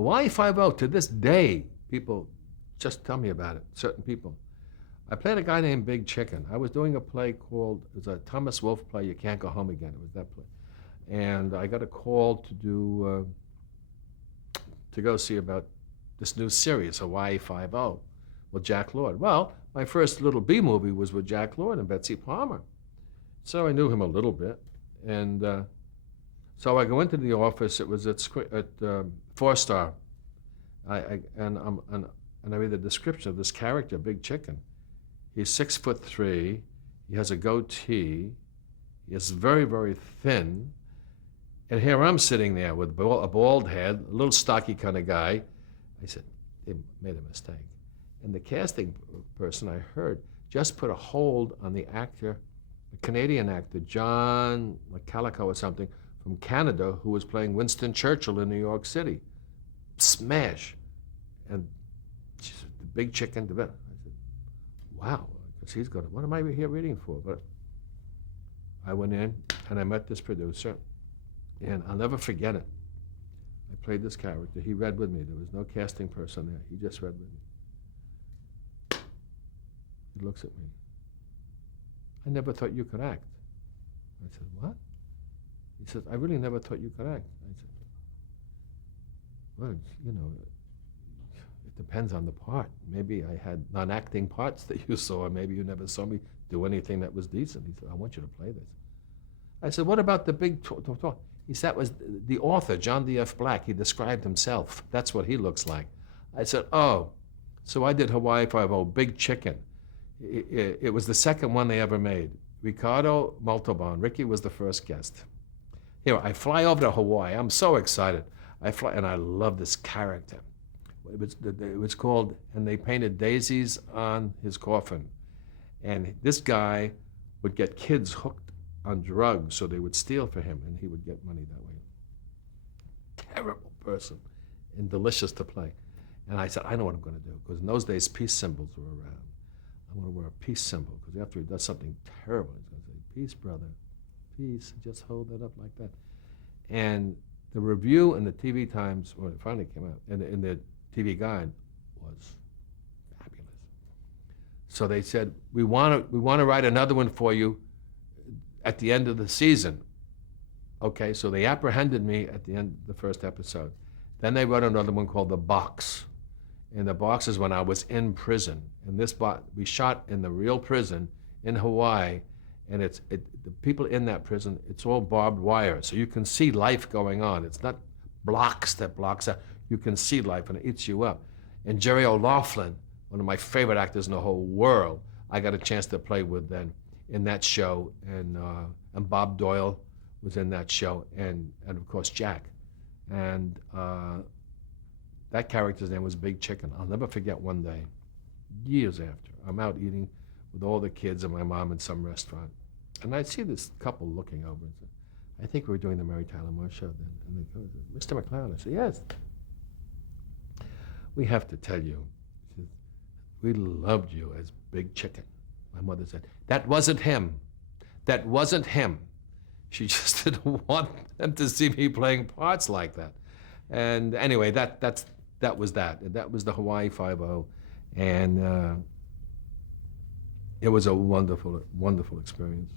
Hawaii Five-O, to this day, people just tell me about it, certain people. I played a guy named Big Chicken. I was doing a play called, it was a Thomas Wolfe play, You Can't Go Home Again. It was that play. And I got a call to go see about this new series, Hawaii Five-O, with Jack Lord. Well, my first little B movie was with Jack Lord and Betsy Palmer. So I knew him a little bit. And so I go into the office. It was at Four Star. And I read the description of this character, Big Chicken. He's 6'3". He has a goatee. He is very, very thin. And here I'm sitting there with a bald head, a little stocky kind of guy. I said, they made a mistake. And the casting person, I heard, just put a hold on the actor, a Canadian actor, John McCallico or something, from Canada, who was playing Winston Churchill in New York City. Smash. And she said, the Big Chicken. I said, wow, because he's going to, what am I here reading for? But I went in and I met this producer, and I'll never forget it. I played this character. He read with me. There was no casting person there. He just read with me. He looks at me. I never thought you could act. I said, what? He says, I really never thought you could act. I said, well, you know, it depends on the part. Maybe I had non-acting parts that you saw, or maybe you never saw me do anything that was decent. He said, I want you to play this. I said, what about the big talk? He said, that was the author, John D.F. Black. He described himself. That's what he looks like. I said, oh. So I did Hawaii Five-O, Big Chicken. It was the second one they ever made. Ricardo Montalban. Ricky was the first guest. Here, I fly over to Hawaii. I'm so excited. I fly, and I love this character. It was called, and they painted daisies on his coffin. And this guy would get kids hooked on drugs, so they would steal for him, and he would get money that way. Terrible person, and delicious to play. And I said, I know what I'm going to do, because in those days, peace symbols were around. I'm going to wear a peace symbol, because after he does something terrible, he's going to say, peace, brother, peace, just hold it up like that. And the review in the TV Times, when it finally came out, in the TV Guide, was fabulous. So they said, we want to write another one for you at the end of the season. Okay, so they apprehended me at the end of the first episode. Then they wrote another one called The Box. And The Box is when I was in prison. And this we shot in the real prison in Hawaii, and the people in that prison, it's all barbed wire, so you can see life going on. It's not blocks that blocks out. You can see life, and it eats you up. And Jerry O'Loughlin, one of my favorite actors in the whole world, I got a chance to play with then in that show, and Bob Doyle was in that show, and of course Jack. And that character's name was Big Chicken. I'll never forget one day, years after, I'm out eating with all the kids and my mom in some restaurant. And I see this couple looking over and say, I think we were doing the Mary Tyler Moore show then. And they go, Mr. MacLeod. I said, yes. We have to tell you, said, we loved you as Big Chicken. My mother said, that wasn't him. That wasn't him. She just didn't want them to see me playing parts like that. And anyway, that was that. That was the Hawaii Five-O. And it was a wonderful, wonderful experience.